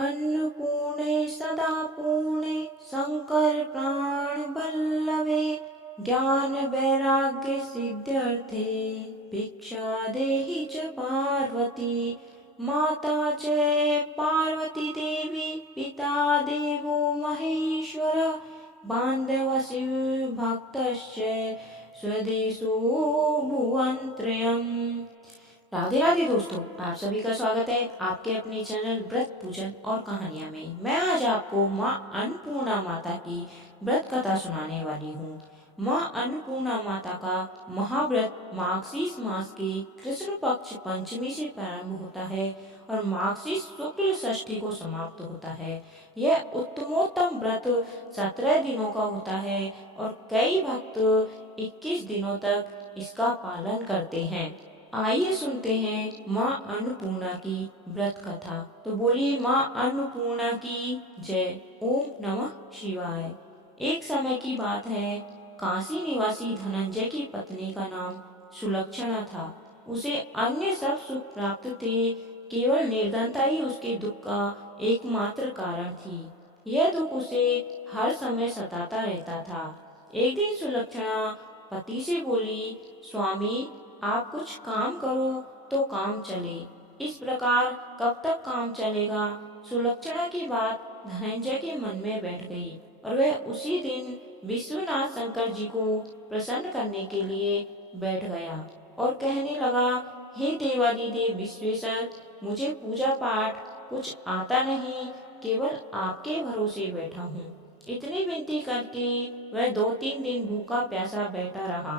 अन्नपूर्णे सदा पूर्णे शंकर प्राण वल्लभे ज्ञान वैराग्य सिद्ध्यर्थे भिक्षा देहि च पार्वती। माता च पार्वती देवी पिता देवो महेश्वर बान्धवशिव भक्तश्च स्वदेशो भुवनत्रयम्। राधे राधे दोस्तों, आप सभी का स्वागत है आपके अपने चैनल व्रत पूजन और कहानियां में। मैं आज आपको माँ अन्नपूर्णा माता की व्रत कथा सुनाने वाली हूँ। माँ अन्नपूर्णा माता का महाव्रत मार्गशीर्ष मास के कृष्ण पक्ष पंचमी से प्रारंभ होता है और मार्गशीर्ष शुक्ल षष्ठी को समाप्त होता है। यह उत्तमोत्तम व्रत 17 दिनों का होता है और कई भक्त 21 दिनों तक इसका पालन करते हैं। आइए सुनते हैं माँ अन्नपूर्णा की व्रत कथा। तो बोलिए माँ अन्नपूर्णा की जय। ओम नमः शिवाय। एक समय की बात है, काशी निवासी धनंजय की पत्नी का नाम सुलक्षणा था। उसे अन्य सब सुख प्राप्त थे, केवल निर्धनता ही उसके दुख का एकमात्र कारण थी। यह दुख उसे हर समय सताता रहता था। एक दिन सुलक्षणा पति से बोली, स्वामी आप कुछ काम करो तो काम चले, इस प्रकार कब तक काम चलेगा। सुलक्षणा की बात धनंजय के मन में बैठ गई और वह उसी दिन विश्वनाथ शंकर जी को प्रसन्न करने के लिए बैठ गया और कहने लगा, हे देवादिदेव विश्वेश्वर, मुझे पूजा पाठ कुछ आता नहीं, केवल आपके भरोसे बैठा हूँ। इतनी विनती करके वह 2-3 दिन भूखा प्यासा बैठा रहा।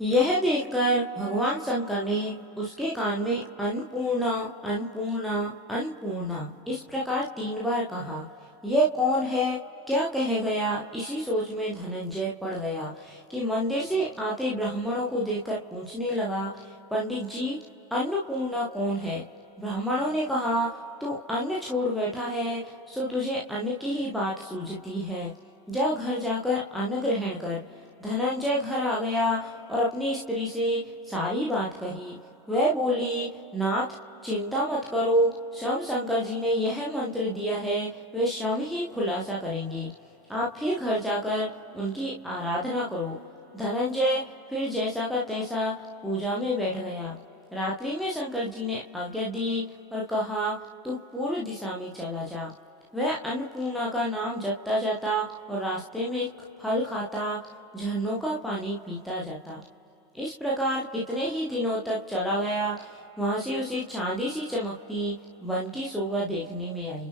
यह देखकर भगवान शंकर ने उसके कान में अन्नपूर्णा अन्नपूर्णा अन्नपूर्णा इस प्रकार 3 बार कहा। यह कौन है, क्या कह गया, इसी सोच में धनंजय पड़ गया कि मंदिर से आते ब्राह्मणों को देखकर पूछने लगा, पंडित जी अन्नपूर्णा कौन है। ब्राह्मणों ने कहा, तू अन्न छोड़ बैठा है सो तुझे अन्न की ही बात सूझती है, जा घर जाकर अन्न ग्रहण कर। धनंजय घर आ गया और अपनी स्त्री से सारी बात कही। वह बोली, नाथ चिंता मत करो, स्वयं शंकर जी ने यह मंत्र दिया है, वे स्वयं ही खुलासा करेंगे। आप फिर घर जाकर उनकी आराधना करो। धनंजय फिर जैसा का तैसा पूजा में बैठ गया। रात्रि में शंकर जी ने आज्ञा दी और कहा, तू पूर्व दिशा में चला जा। वह अन्नपूर्णा का नाम जपता जाता और रास्ते में फल खाता, झरनों का पानी पीता जाता। इस प्रकार कितने ही दिनों तक चला गया। वहां से उसे चांदी सी चमकती वन की शोभा देखने में आई।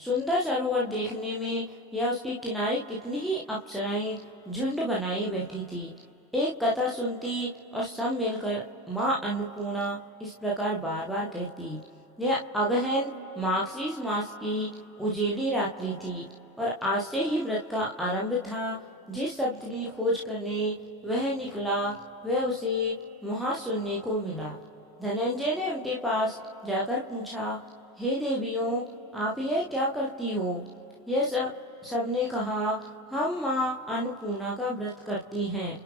सुंदर सरोवर देखने में या उसके किनारे कितनी ही अप्सराएं झुंड बनाई बैठी थी। एक कथा सुनती और सब मिलकर माँ अन्नपूर्णा इस प्रकार बार बार कहती। यह अगहन मार्गशीर्ष मास की उजेली रात्रि थी और आज से ही व्रत का आरंभ था। जिस शब्द की खोज करने वह निकला, वह उसे वहां सुनने को मिला। धनंजय ने उनके पास जाकर पूछा, हे देवियों, आप यह क्या करती हो। यह सबने कहा, हम माँ अन्नपूर्णा का व्रत करती हैं।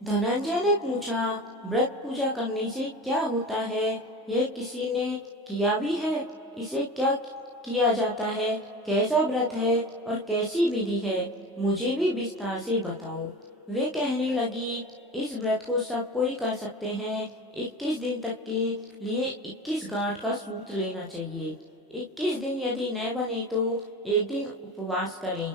धनंजय ने पूछा, व्रत पूजा करने से क्या होता है, यह किसी ने किया भी है, इसे क्या किया जाता है, कैसा व्रत है और कैसी विधि है, मुझे भी विस्तार से बताओ। वे कहने लगी, इस व्रत को सब कोई कर सकते हैं। 21 दिन तक के लिए 21 गांठ का सूत्र लेना चाहिए। 21 दिन यदि न बने तो एक दिन उपवास करें।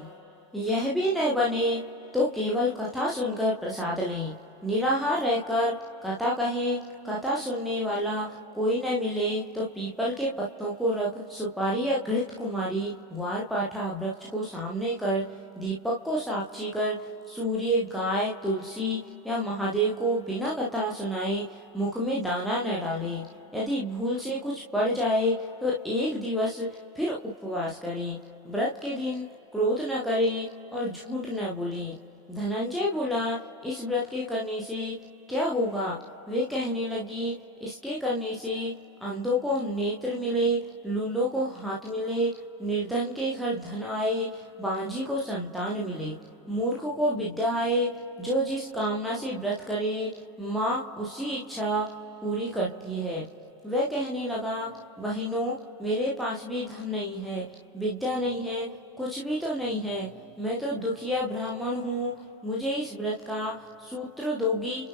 यह भी न बने तो केवल कथा सुनकर प्रसाद लें। निराहार रहकर कथा कहे, कथा सुनने वाला कोई न मिले तो पीपल के पत्तों को रख सुपारी या घृत कुमारी ग्वार पाठा वृक्ष को सामने कर दीपक को साक्षी कर सूर्य, गाय, तुलसी या महादेव को बिना कथा सुनाए मुख में दाना न डाले। यदि भूल से कुछ पड़ जाए तो एक दिवस फिर उपवास करें। व्रत के दिन क्रोध न करें और झूठ न बोलें। धनंजय बोला, इस व्रत के करने से क्या होगा। वे कहने लगी, इसके करने से अंधों को नेत्र मिले, लूलों को हाथ मिले, निर्धन के घर धन आए, बांझी को संतान मिले, मूर्ख को विद्या आए। जो जिस कामना से व्रत करे माँ उसी इच्छा पूरी करती है। वह कहने लगा, बहनों, मेरे पास भी धन नहीं है, विद्या नहीं है, कुछ भी तो नहीं है। मैं तो दुखिया ब्राह्मण हूँ। मुझे इस व्रत का सूत्र दोगी?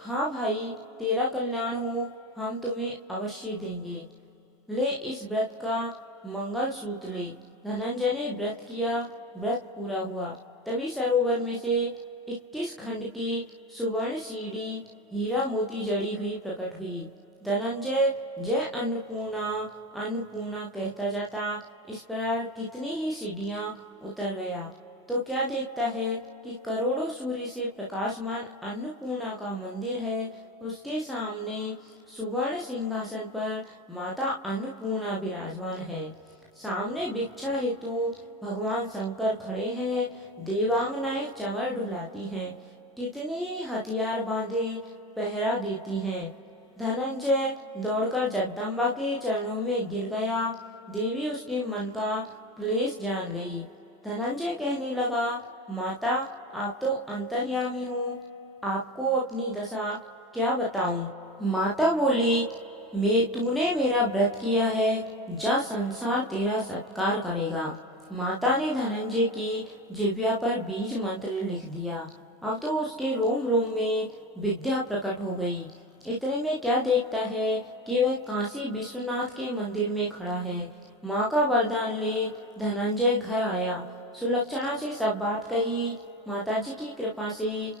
हाँ भाई, तेरा कल्याण हो, हम तुम्हें अवश्य देंगे। ले इस व्रत का मंगल सूत्र ले। धनंजय ने व्रत किया, व्रत पूरा हुआ। तभी सरोवर में से 21 खंड की सुवर्ण सीढ़ी हीरा मोती जड़ी हुई प्रकट हुई। धनंजय जय अन्नपूर्णा अन्नपूर्णा कहता जाता इस प्रकार कितनी ही सीढ़ियां उतर गया, तो क्या देखता है कि करोड़ों सूर्य से प्रकाशमान अन्नपूर्णा का मंदिर है। उसके सामने सुवर्ण सिंहासन पर माता अन्नपूर्णा विराजमान है। सामने भिक्षा हेतु भगवान शंकर खड़े हैं। देवांगनाएं चमर डुलाती हैं। कितने हथियार बांधे पहरा देती हैं। धनंजय दौड़कर जगदम्बा के चरणों में गिर गया। देवी उसके मन का क्लेश जान गई। धनंजय कहने लगा, माता, आप तो अंतर्यामी हो, आपको अपनी दशा क्या बताऊं? माता बोली, तूने मेरा व्रत किया है, जा, संसार तेरा सत्कार करेगा। माता ने धनंजय की जिह्वा पर बीज मंत्र लिख दिया। अब तो उसके रोम रोम में विद्या प्रकट हो गई। इतने में क्या देखता है कि वह काशी विश्वनाथ के मंदिर में खड़ा है। माँ का वरदान ले धनंजय घर आया। सुलक्षणा से सब बात कही। माताजी की कृपा से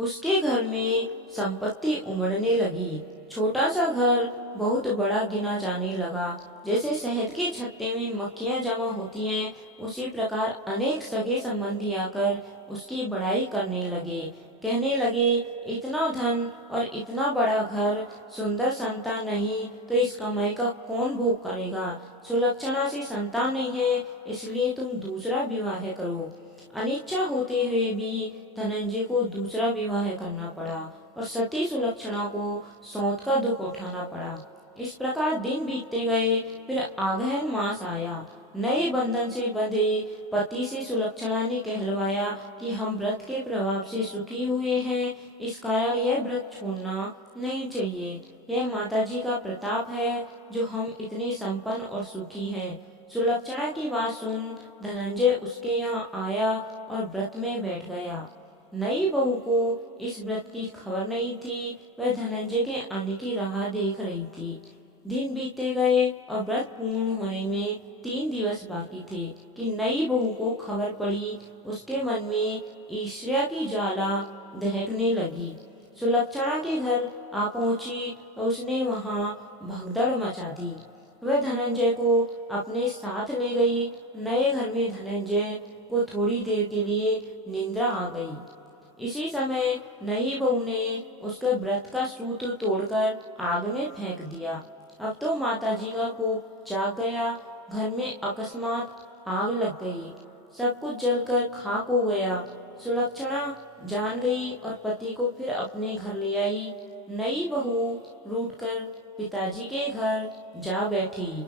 उसके घर में संपत्ति उमड़ने लगी। छोटा सा घर बहुत बड़ा गिना जाने लगा। जैसे शहद के छत्ते में मक्खियां जमा होती हैं, उसी प्रकार अनेक सगे संबंधी आकर उसकी बड़ाई करने लगे। कहने लगे, इतना धन और इतना बड़ा घर, सुंदर संतान नहीं तो इस कमाई का कौन भोग करेगा? सुलक्षणा से संतान नहीं है, इसलिए तुम दूसरा विवाह करो। अनिच्छा होते हुए भी धनंजय को दूसरा विवाह करना पड़ा और सती सुलक्षणा को सौत का दुख उठाना पड़ा। इस प्रकार दिन बीतते गए। फिर आगहन मास आया। नए बंधन से बंधे पति से सुलक्षणा ने कहलवाया कि हम व्रत के प्रभाव से सुखी हुए हैं, इस कारण यह व्रत छोड़ना नहीं चाहिए। यह माताजी का प्रताप है जो हम इतने संपन्न और सुखी हैं। सुलक्षणा की बात सुन धनंजय उसके यहाँ आया और व्रत में बैठ गया। नई बहू को इस व्रत की खबर नहीं थी। वह धनंजय के आने की राह देख रही थी। दिन बीतते गए और व्रत पूर्ण होने में 3 दिवस बाकी थे कि नई बहू को खबर पड़ी। उसके मन में ईर्ष्या की ज्वाला दहकने लगी। सुलक्षणा के घर आ पहुंची और उसने वहां भगदड़ मचा दी। वह धनंजय को अपने साथ ले गई। नए घर में धनंजय को थोड़ी देर के लिए निंद्रा आ गई। इसी समय नई बहू ने उसके व्रत का सूत्र तोड़कर आग में फेंक दिया। अब तो माताजी का कोप जाग गया। घर में अकस्मात आग लग गई। सब कुछ जलकर खाक हो गया। सुलक्षणा जान गई और पति को फिर अपने घर ले आई। नई बहू रूठकर पिताजी के घर जा बैठी।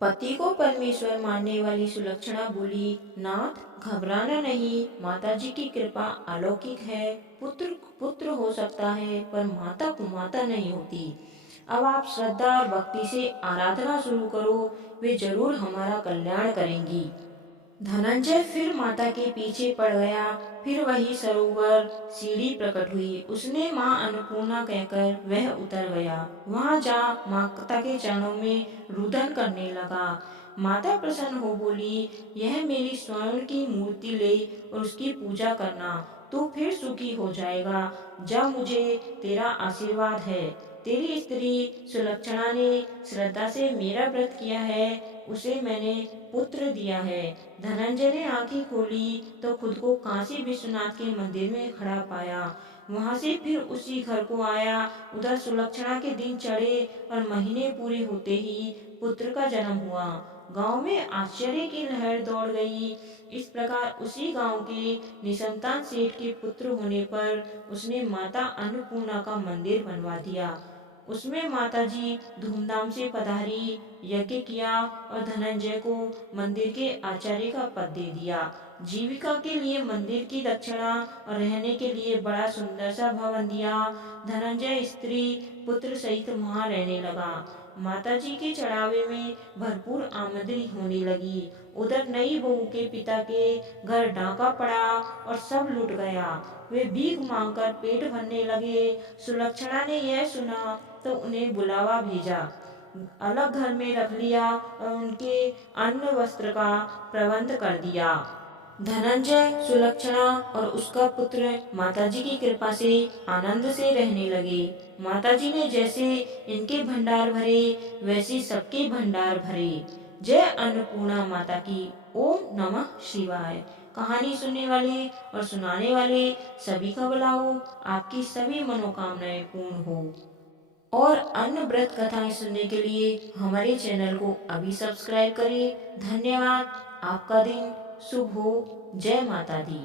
पति को परमेश्वर मानने वाली सुलक्षणा बोली, नाथ, घबराना नहीं, माताजी की कृपा अलौकिक है। पुत्र पुत्र हो सकता है पर माता कुमाता नहीं होती। अब आप श्रद्धा और भक्ति से आराधना शुरू करो, वे जरूर हमारा कल्याण करेंगी। धनंजय फिर माता के पीछे पड़ गया। फिर वही सरोवर सीढ़ी प्रकट हुई। उसने माँ अन्नपूर्णा कहकर वह उतर गया। वहां जा माता के चरणों में रुदन करने लगा। माता प्रसन्न हो बोली, यह मेरी स्वर्ण की मूर्ति ले और उसकी पूजा करना, तू फिर सुखी हो जाएगा। जा, मुझे तेरा आशीर्वाद है। तेरी स्त्री सुलक्षणा ने श्रद्धा से मेरा व्रत किया है, उसे मैंने पुत्र दिया है। धनंजय ने आंखें खोली तो खुद को काशी विश्वनाथ के मंदिर में खड़ा पाया। वहां से फिर उसी घर को आया। उधर सुलक्षणा के दिन चढ़े और महीने पूरे होते ही पुत्र का जन्म हुआ। गांव में आश्चर्य की लहर दौड़ गई। इस प्रकार उसी गांव के निसंतान सेठ के पुत्र होने पर उसने माता अन्नपूर्णा का मंदिर बनवा दिया। उसमें माताजी धूमधाम से पधारी, यज्ञ किया और धनंजय को मंदिर के आचार्य का पद दे दिया। जीविका के लिए मंदिर की दक्षिणा और रहने के लिए बड़ा सुंदर सा भवन दिया। धनंजय स्त्री पुत्र सहित वहां रहने लगा। माताजी के चढ़ावे में भरपूर आमदनी होने लगी। उधर नई बहू के पिता के घर डाका पड़ा और सब लुट गया। वे भीख मांगकर पेट भरने लगे। सुलक्षणा ने यह सुना तो उन्हें बुलावा भेजा, अलग घर में रख लिया और उनके अन्न वस्त्र का प्रबंध कर दिया। धनंजय, सुलक्षणा और उसका पुत्र माताजी की कृपा से आनंद से रहने लगे। माताजी ने जैसे इनके भंडार भरे वैसे सबके भंडार भरे। जय अन्नपूर्णा माता की। ओम नमः शिवाय। कहानी सुनने वाले और सुनाने वाले सभी का भला हो, आपकी सभी मनोकामनाएं पूर्ण हो। और अन्य व्रत कथाएं सुनने के लिए हमारे चैनल को अभी सब्सक्राइब करें। धन्यवाद। आपका दिन शुभ हो। जय माता दी।